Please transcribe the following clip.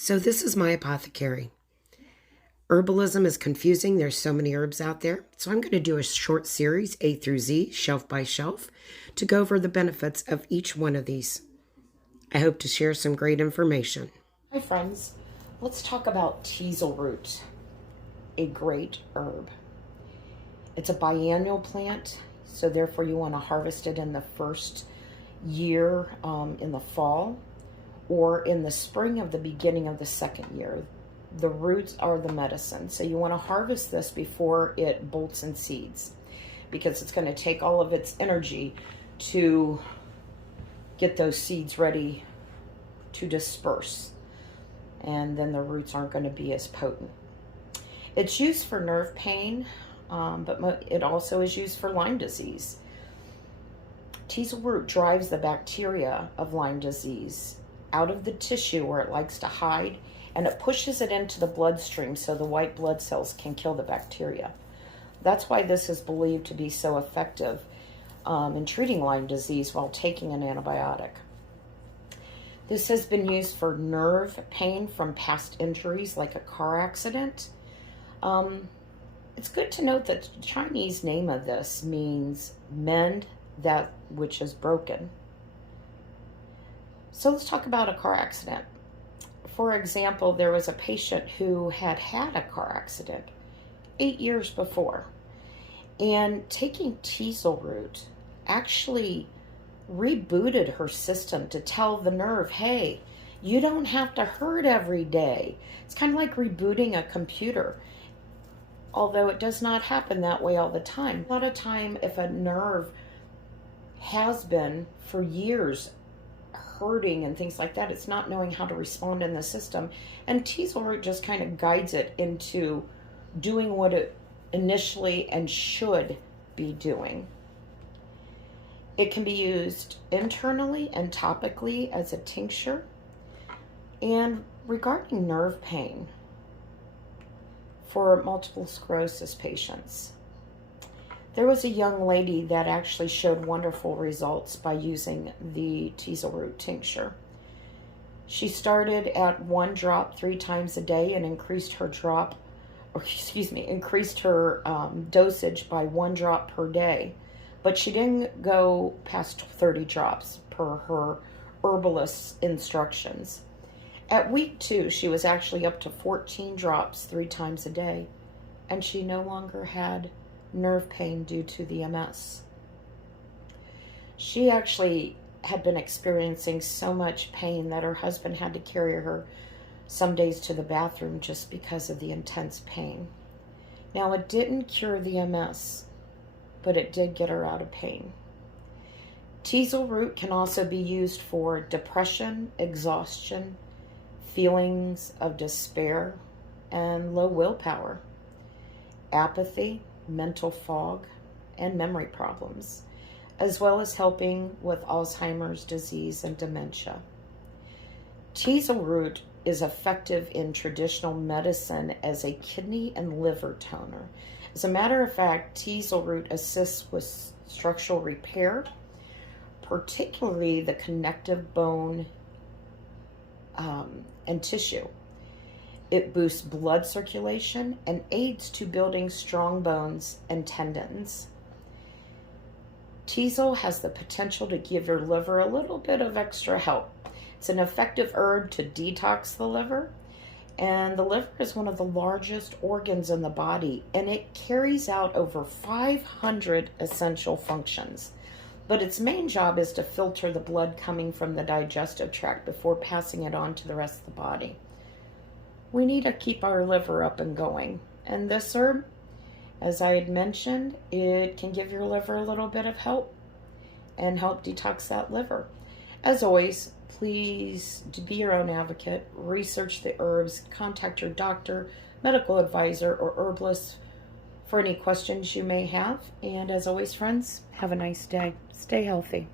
So this is my apothecary. Herbalism is confusing. There's so many herbs out there. So I'm going to do a short series, A through Z, shelf by shelf, to go over the benefits of each one of these. I hope to share some great information. Hi friends, let's talk about teasel root, a great herb. It's a biennial plant, so therefore you want to harvest it in the first year in the fall or in the spring of the beginning of the second year. The roots are the medicine, so you want to harvest this before it bolts and seeds because it's going to take all of its energy to get those seeds ready to disperse, and then the roots aren't going to be as potent. It's used for nerve pain, but it also is used for Lyme disease. Teasel root drives the bacteria of Lyme disease out of the tissue where it likes to hide, and it pushes it into the bloodstream so the white blood cells can kill the bacteria. That's why this is believed to be so effective in treating Lyme disease while taking an antibiotic. This has been used for nerve pain from past injuries like a car accident. It's good to note that the Chinese name of this means mend that which is broken. So let's talk about a car accident. For example, there was a patient who had had a car accident 8 years before, and taking teasel root actually rebooted her system to tell the nerve, hey, you don't have to hurt every day. It's kind of like rebooting a computer, although it does not happen that way all the time. A lot of time, if a nerve has been for years hurting and things like that, it's not knowing how to respond in the system, and teasel root just kind of guides it into doing what it initially and should be doing. It can be used internally and topically as a tincture. And regarding nerve pain for multiple sclerosis patients, there was a young lady that actually showed wonderful results by using the teasel root tincture. She started at 1 drop 3 times a day and increased her dosage by 1 drop per day. But she didn't go past 30 drops per her herbalist's instructions. At week 2, she was actually up to 14 drops 3 times a day, and she no longer had nerve pain due to the MS. She actually had been experiencing so much pain that her husband had to carry her some days to the bathroom just because of the intense pain. Now, it didn't cure the MS, but it did get her out of pain. Teasel root can also be used for depression, exhaustion, feelings of despair, and low willpower, apathy, mental fog, and memory problems, as well as helping with Alzheimer's disease and dementia. Teasel root is effective in traditional medicine as a kidney and liver toner. As a matter of fact, teasel root assists with structural repair, particularly the connective bone and tissue. It boosts blood circulation and aids to building strong bones and tendons. Teasel has the potential to give your liver a little bit of extra help. It's an effective herb to detox the liver, and the liver is one of the largest organs in the body, and it carries out over 500 essential functions. But its main job is to filter the blood coming from the digestive tract before passing it on to the rest of the body. We need to keep our liver up and going. And this herb, as I had mentioned, it can give your liver a little bit of help and help detox that liver. As always, please be your own advocate. Research the herbs. Contact your doctor, medical advisor, or herbalist for any questions you may have. And as always, friends, have a nice day. Stay healthy.